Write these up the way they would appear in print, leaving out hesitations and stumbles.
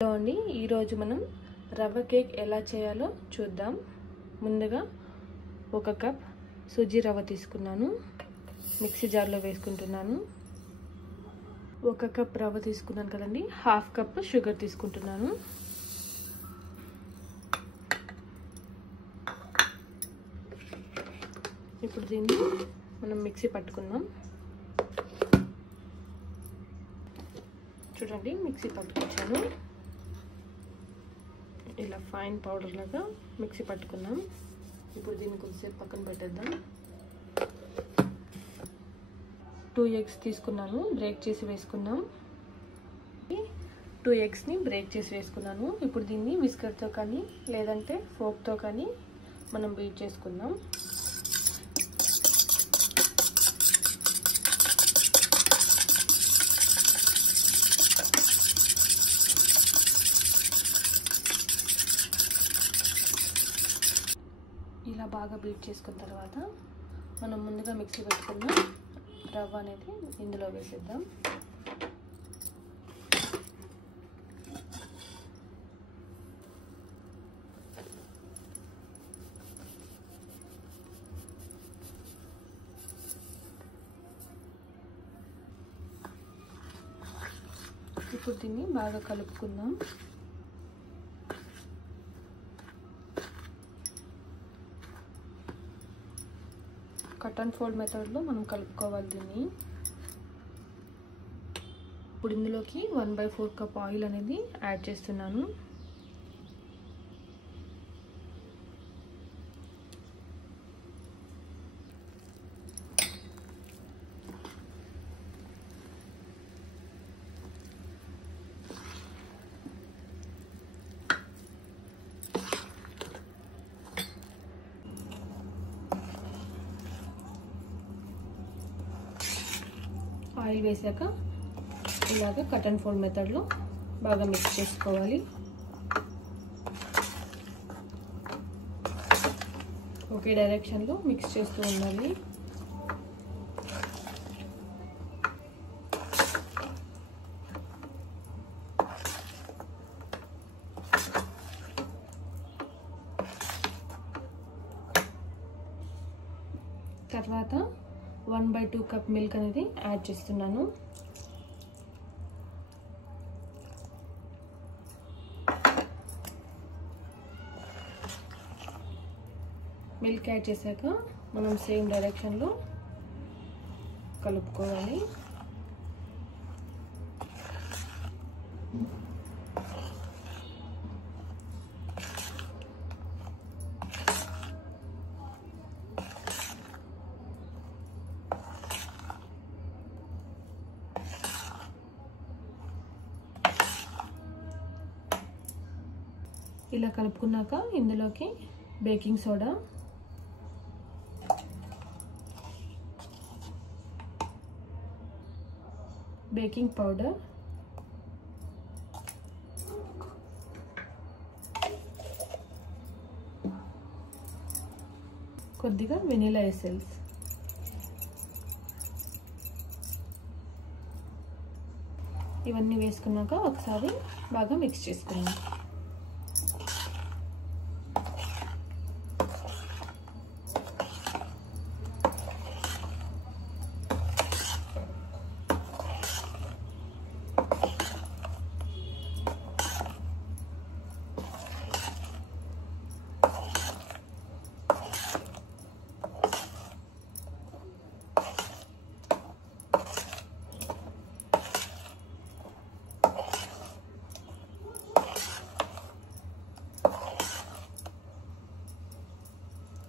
Hello అండి, ఈరోజు మనం రవ్వ కేక్ ఎలా చేయాలో చూద్దాం. ముందుగా 1 కప్ సూజీ రవ్వ తీసుకున్నాను, మిక్సీ జార్లో వేసుకుంటున్నాను. 1 కప్ రవ్వ తీసుకున్నాను కదండి, 1/2 కప్ షుగర్ తీసుకుంటున్నాను. ఇప్పుడు దీన్ని మనం మిక్సీ పట్టుకుందాం. చూడండి, మిక్సీ పట్టుకొచ్చాను. ఇలా ఫైన్ పౌడర్ లాగా మిక్సీ పట్టుకున్నాం. ఇప్పుడు దీన్ని కొద్దిసేపు పక్కన పెట్టేద్దాం. 2 ఎగ్స్ తీసుకున్నాను, బ్రేక్ చేసి వేసుకున్నాం. 2 ఎగ్స్ని బ్రేక్ చేసి వేసుకున్నాను. ఇప్పుడు దీన్ని విస్కర్తో కానీ లేదంటే ఫోర్క్తో కానీ మనం బీట్ చేసుకుందాం. ఇలా బాగా బీట్ చేసుకున్న తర్వాత మనం ముందుగా మిక్సీ పెట్టుకున్న రవ్వ అనేది ఇందులో వేసేద్దాం. ఇప్పుడు దీన్ని బాగా కలుపుకుందాం. కట్ అండ్ ఫోల్డ్ మెథడ్లో మనం కలుపుకోవాలి దీన్ని. ఇప్పుడు ఇందులోకి 1/4 కప్ ఆయిల్ అనేది యాడ్ చేస్తున్నాను. ఆయిల్ వేసాక ఇలాగ కట్ అండ్ ఫోల్డ్ మెథడ్లో బాగా మిక్స్ చేసుకోవాలి. ఒకే డైరెక్షన్లో మిక్స్ చేస్తూ ఉండాలి. తర్వాత 1/2 కప్ మిల్క్ అనేది యాడ్ చేస్తున్నాను. మిల్క్ యాడ్ చేశాక మనం సేమ్ డైరెక్షన్లో కలుపుకోవాలి. ఇలా కలుపుకున్నాక ఇందులోకి బేకింగ్ సోడా, బేకింగ్ పౌడర్, కొద్దిగా వెనిలా ఎసెన్స్, ఇవన్నీ వేసుకున్నాక ఒకసారి బాగా మిక్స్ చేసుకుందాం.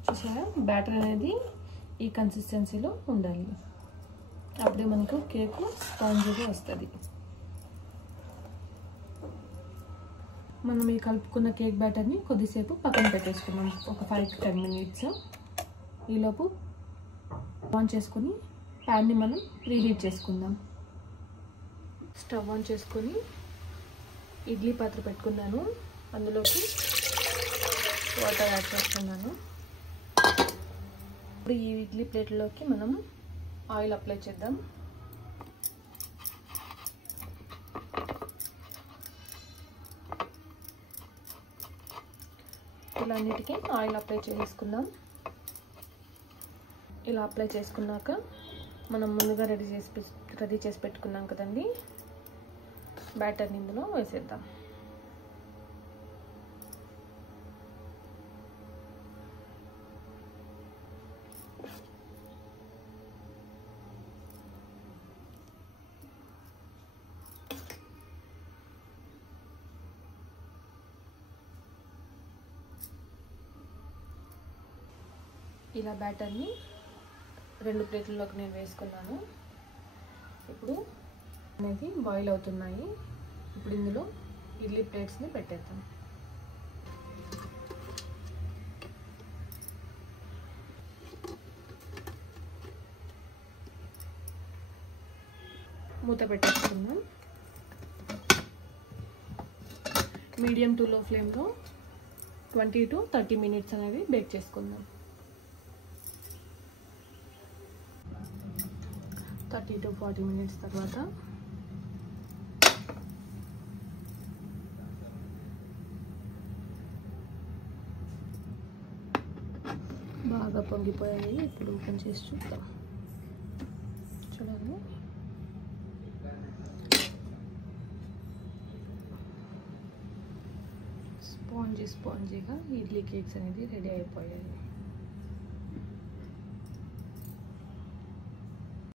చూసారా, బ్యాటర్ అనేది ఈ కన్సిస్టెన్సీలో ఉండాలి. అప్పుడే మనకు కేక్ స్పాంజీగా వస్తుంది. మనం ఈ కలుపుకున్న కేక్ బ్యాటర్ని కొద్దిసేపు పక్కన పెట్టేసుకున్నాం, ఒక 5 to 10 minutes. ఈలోపు ఆన్ చేసుకొని ప్యాన్ని మనం ప్రీహీట్ చేసుకుందాం. స్టవ్ ఆన్ చేసుకొని ఇడ్లీ పాత్ర పెట్టుకున్నాను, అందులోకి వాటర్ యాడ్ చేస్తున్నాను. ఇప్పుడు ఈ ఇడ్లీ ప్లేట్లోకి మనం ఆయిల్ అప్లై చేద్దాం. ఇలా అన్నిటికీ ఆయిల్ అప్లై చేసుకుందాం. ఇలా అప్లై చేసుకున్నాక మనం ముందుగా రెడీ చేసి పెట్టుకున్నాం కదండి బ్యాటర్ని ఇందులో వేసేద్దాం. ఇలా బ్యాటర్ని 2 ప్లేట్లలోకి నేను వేసుకున్నాను. ఇప్పుడు అనేది బాయిల్ అవుతున్నాయి. ఇప్పుడు ఇందులో ఇడ్లీ ప్లేట్స్ని పెట్టేద్దాం. మూత పెట్టేసుకుందాం. మీడియం టు లో ఫ్లేమ్లో 20 to 30 మినిట్స్ అనేది బేక్ చేసుకుందాం. 30 to 40 మినిట్స్ తర్వాత బాగా పొంగిపోయాయి. ఇప్పుడు ఓపెన్ చేసి చూద్దాం. చూడండి, స్పాంజీగా ఇడ్లీ కేక్స్ అనేది రెడీ అయిపోయాయి.